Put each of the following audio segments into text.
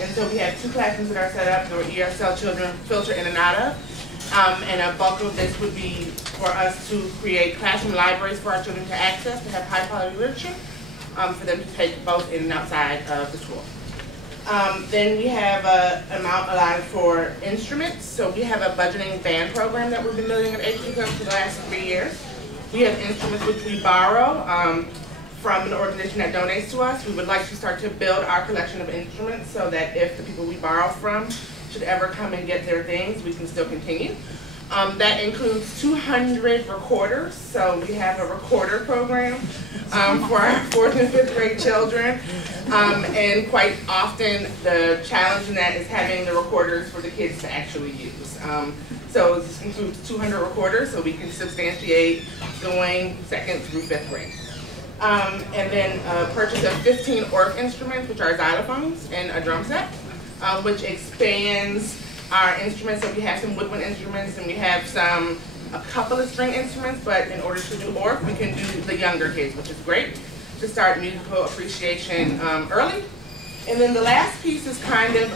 And so we have 2 classrooms that are set up where ESL children filter in and out of. And a bulk of this would be for us to create classroom libraries for our children to access, to have high quality literature, for them to take both in and outside of the school. Then we have an amount allotted for instruments. So we have a budgeting band program that we've been building at HD for the last 3 years. We have instruments which we borrow from an organization that donates to us. We would like to start to build our collection of instruments so that if the people we borrow from should ever come and get their things, we can still continue. That includes 200 recorders. So we have a recorder program for our 4th and 5th grade children. And quite often the challenge in that is having the recorders for the kids to actually use. So this includes 200 recorders so we can substantiate going 2nd through 5th grade. And then a purchase of 15 ORF instruments, which are xylophones, and a drum set, which expands our instruments. So we have some woodwind instruments and we have a couple of string instruments, but in order to do ORF, we can do the younger kids, which is great to start musical appreciation early. And then the last piece is kind of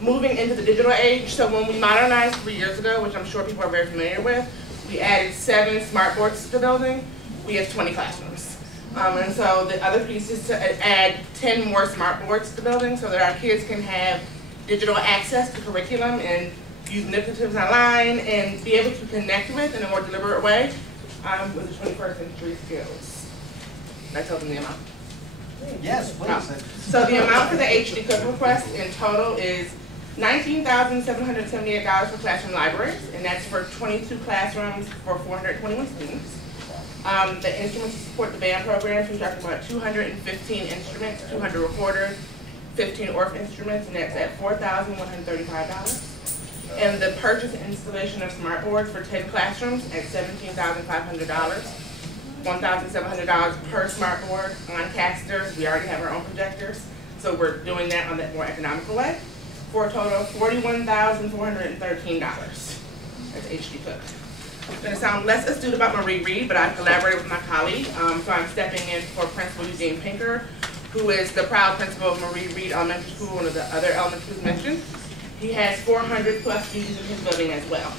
moving into the digital age. So when we modernized 3 years ago, which I'm sure people are very familiar with, we added 7 smart boards to the building. We have 20 classrooms. And so the other piece is to add 10 more smart boards to the building so that our kids can have digital access to curriculum and use initiatives online and be able to connect with in a more deliberate way with the 21st century skills. Did I tell them the amount? Yes, please. So the amount for the HD Cook request in total is $19,778 for classroom libraries, and that's for 22 classrooms for 421 students. The instruments to support the band programs, we're talking about 215 instruments, 200 recorders, 15 ORF instruments, and that's at $4,135. And the purchase and installation of smart boards for 10 classrooms at $17,500. $1,700 per smart board on casters. We already have our own projectors, so we're doing that on that more economical way, for a total of $41,413. That's HD Cook. It's going to sound less astute about Marie Reed, but I've collaborated with my colleague, so I'm stepping in for Principal Eugene Pinker, who is the proud principal of Marie Reed Elementary School, one of the other elementaries mentioned. He has 400 plus students in his building as well.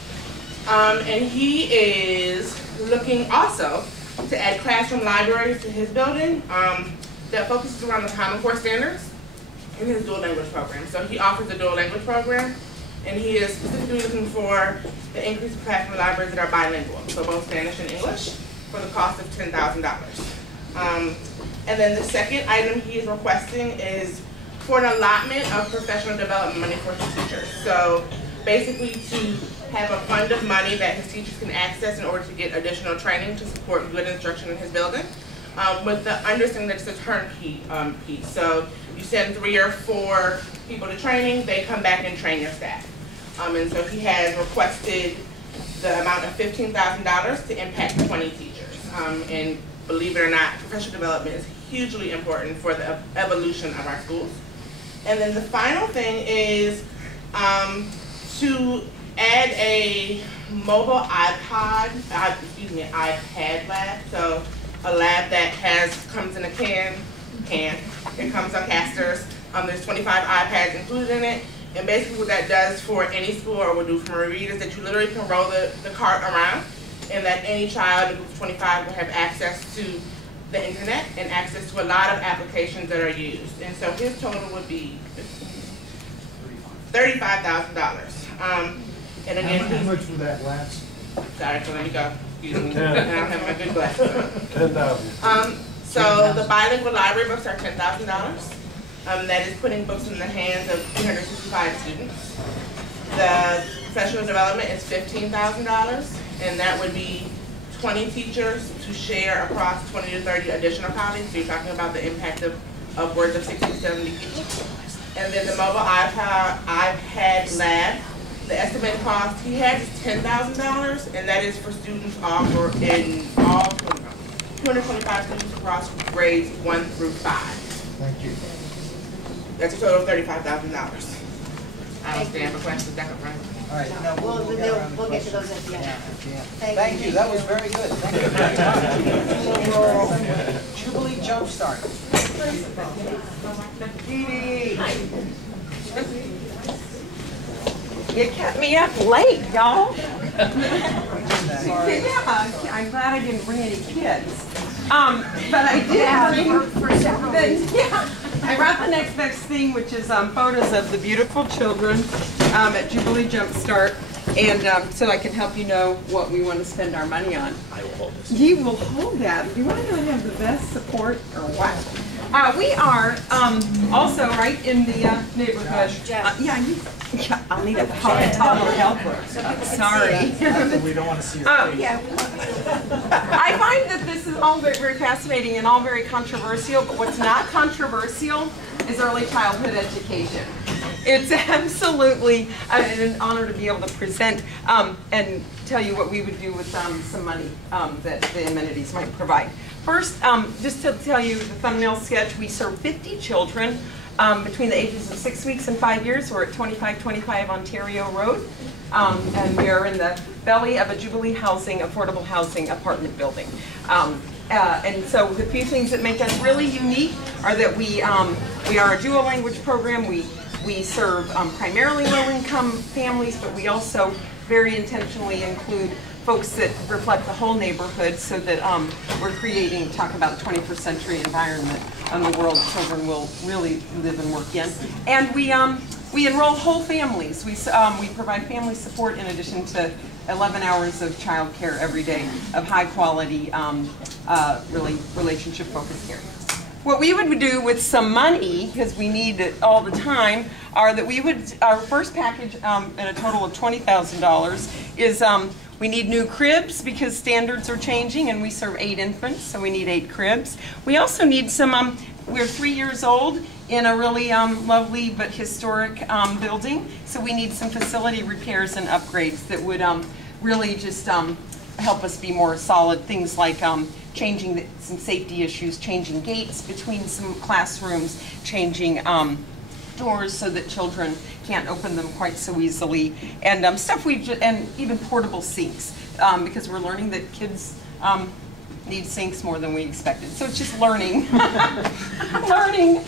And he is looking also to add classroom libraries to his building that focuses around the Common Core standards in his dual language program. So he offers a dual language program, and he is specifically looking for the increase of classroom libraries that are bilingual, so both Spanish and English, for the cost of $10,000. And then the second item he is requesting is for an allotment of professional development money for his teachers. So basically to have a fund of money that his teachers can access in order to get additional training to support good instruction in his building, with the understanding that it's a turnkey piece. So you send 3 or 4 people to training, they come back and train your staff. And so he has requested the amount of $15,000 to impact 20 teachers. And believe it or not, professional development is hugely important for the evolution of our schools. And then the final thing is to add a mobile iPad lab. So a lab that comes in a can. It comes on casters. There's 25 iPads included in it. And basically what that does for any school, or will do for Marie Reed, is that you literally can roll the cart around, and that any child in the group of 25 will have access to the internet and access to a lot of applications that are used. And so his total would be $35,000. And again, how much would that last? Sorry, so let me go. Excuse me. I don't have my good glasses on. $10,000. So the bilingual library books are $10,000. That is putting books in the hands of 365 students. The professional development is $15,000, and that would be 20 teachers to share across 20 to 30 additional colleagues. So you're talking about the impact of upwards of 60 to 70 people. And then the mobile iPad lab, the estimated cost he has is $10,000, and that is for students in all 225 students across grades 1 through 5. Thank you. That's a total of $35,000. I don't stand for questions. Back up, right? All right. No, We'll get to those at the end. Thank you. That was very good. Thank you very much. Jubilee Jumpstart. Edie. You kept me up late, y'all. Yeah, I'm glad I didn't bring any kids. But I did for several reasons. I brought the next best thing, which is photos of the beautiful children at Jubilee Jumpstart. And so I can help you know what we want to spend our money on. I will hold this. You will hold that. Do you want to have the best support or what? We are also right in the neighborhood. Yeah, I'll need a toddler helper. Sorry. We don't want to see your face. I find that this is all very, very fascinating and all very controversial, but what's not controversial is early childhood education. It's absolutely an honor to be able to present and tell you what we would do with some money that the amenities might provide. First, just to tell you the thumbnail sketch, we serve 50 children between the ages of 6 weeks and 5 years. We're at 2525 Ontario Road, and we are in the belly of a Jubilee Housing, affordable housing apartment building. And so the few things that make us really unique are that we are a dual language program. We serve primarily low-income families, but we also very intentionally include folks that reflect the whole neighborhood so that we're creating, talk about a 21st century environment in the world children will really live and work in. And we enroll whole families. We provide family support in addition to 11 hours of child care every day of high quality, really relationship-focused care. What we would do with some money, because we need it all the time, are that our first package at a total of $20,000 is we need new cribs because standards are changing and we serve 8 infants, so we need 8 cribs. We also need some, we're 3 years old in a really lovely but historic building, so we need some facility repairs and upgrades that would really just help us be more solid. Things like changing some safety issues, changing gates between some classrooms, changing doors so that children can't open them quite so easily, and stuff and even portable sinks because we're learning that kids need sinks more than we expected. So it's just learning, learning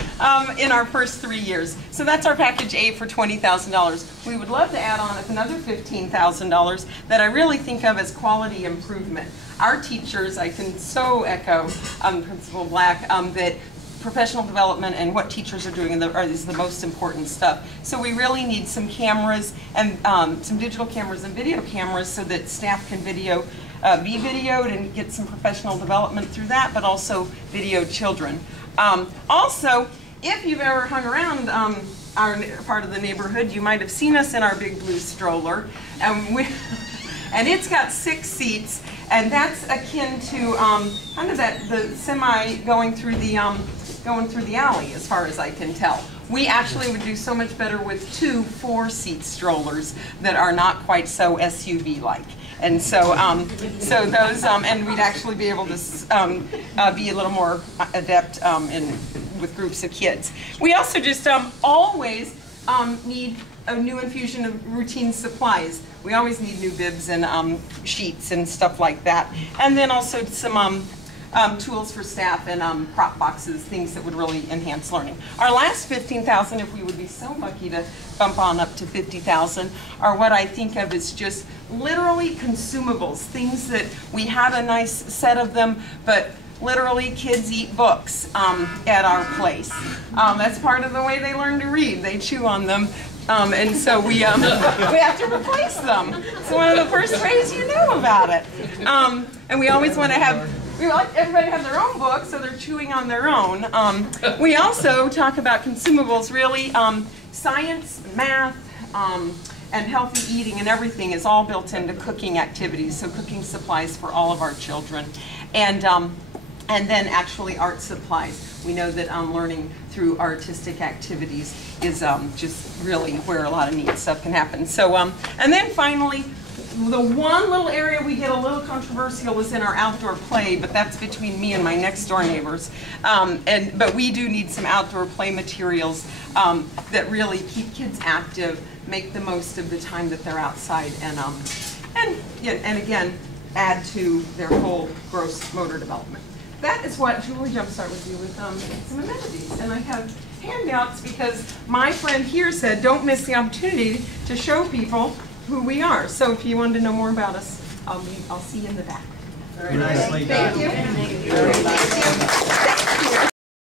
in our first 3 years. So that's our package A for $20,000. We would love to add on another $15,000 that I really think of as quality improvement. Our teachers, I can so echo Principal Black, that professional development and what teachers are doing is the most important stuff. So we really need some cameras and some digital cameras and video cameras so that staff can be videoed and get some professional development through that, but also video children. Also, if you've ever hung around our part of the neighborhood, you might have seen us in our big blue stroller, and it's got 6 seats, and that's akin to kind of the semi going through the alley, as far as I can tell. We actually would do so much better with 2 4-seat strollers that are not quite so SUV-like. And so, those, and we'd actually be able to be a little more adept with groups of kids. We also just always need a new infusion of routine supplies. We always need new bibs and sheets and stuff like that. And then also some tools for staff and prop boxes, things that would really enhance learning. Our last $15,000, if we would be so lucky to bump on up to $50,000, are what I think of as just literally consumables, things that we had a nice set of them, but literally kids eat books at our place. That's part of the way they learn to read. They chew on them. And so we have to replace them. It's one of the first ways you know about it. And we always want to have, we like everybody to have their own book, so they're chewing on their own. We also talk about consumables, really. Science, math, and healthy eating and everything is all built into cooking activities, so cooking supplies for all of our children. And then actually art supplies. We know that learning through artistic activities is just really where a lot of neat stuff can happen. So, and then finally, the one little area we get a little controversial is in our outdoor play, but that's between me and my next door neighbors. But we do need some outdoor play materials that really keep kids active, make the most of the time that they're outside, and again, add to their whole gross motor development. That is what Jubilee Jumpstart would do with some amenities. And I have handouts because my friend here said don't miss the opportunity to show people who we are. So if you wanted to know more about us, I'll see you in the back. Very nicely done. Thank you. Very nice.